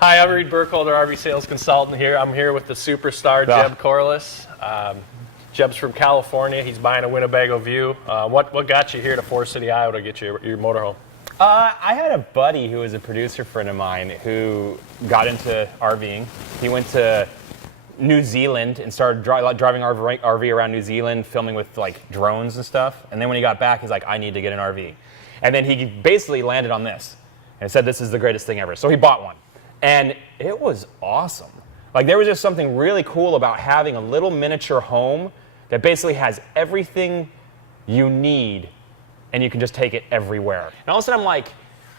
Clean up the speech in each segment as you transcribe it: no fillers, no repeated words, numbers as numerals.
Hi, I'm Reed Burkholder, RV sales consultant here. I'm here with the superstar, Jeb Corliss. Jeb's from California. He's buying a Winnebago View. What got you here to Forest City, Iowa to get your motorhome? I had a buddy who was a producer friend of mine who got into RVing. He went to New Zealand and started driving RV around New Zealand, filming with like drones and stuff. And then when he got back, he's like, I need to get an RV. And then he basically landed on this and said, this is the greatest thing ever. So he bought one. And it was awesome. Like, there was just something really cool about having a little miniature home that basically has everything you need, and you can just take it everywhere. And all of a sudden I'm like,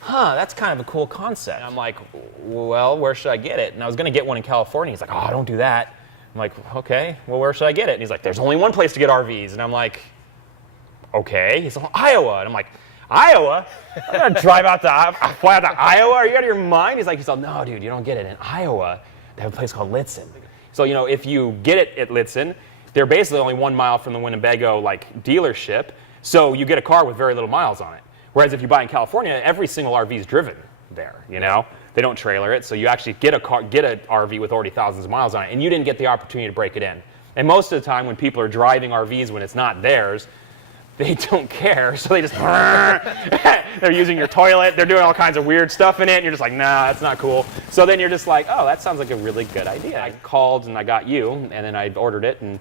that's kind of a cool concept. And I'm like, well, where should I get it? And I was gonna get one in California. He's like, oh, don't do that. I'm like, okay, well, where should I get it? And he's like, there's only one place to get RVs. And I'm like, okay. He's like, Iowa. And I'm like, Iowa? I'm gonna fly out to Iowa? Are you out of your mind? He's like, no, dude, you don't get it in Iowa. They have a place called Lichtsinn. So, you know, if you get it at Lichtsinn, they're basically only 1 mile from the Winnebago dealership. So you get a car with very little miles on it. Whereas if you buy in California, every single RV is driven there, you know? They don't trailer it, so you actually get an RV with already thousands of miles on it, and you didn't get the opportunity to break it in. And most of the time when people are driving RVs when it's not theirs, they don't care, so they just, they're using your toilet, they're doing all kinds of weird stuff in it, and you're just like, nah, that's not cool. So then you're just like, oh, that sounds like a really good idea. I called and I got you, and then I ordered it, and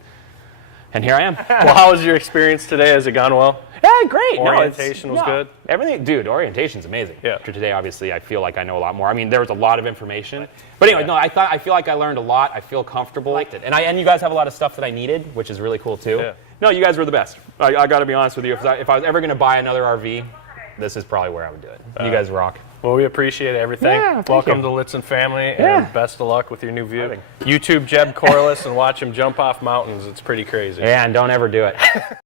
here I am. Well, how was your experience today? Has it gone well? Yeah, great. Orientation was good? Everything, dude, orientation's amazing. Yeah. After today, obviously, I feel like I know a lot more. I mean, there was a lot of information. But anyway, no, I feel like I learned a lot. I feel comfortable. Liked it. And you guys have a lot of stuff that I needed, which is really cool, too. Yeah. No, you guys were the best. I got to be honest with you. If I was ever going to buy another RV, this is probably where I would do it. You guys rock. Well, we appreciate everything. Yeah, Welcome to Lichtsinn family, and best of luck with your new View. YouTube Jeb Corliss and watch him jump off mountains. It's pretty crazy. Yeah, and don't ever do it.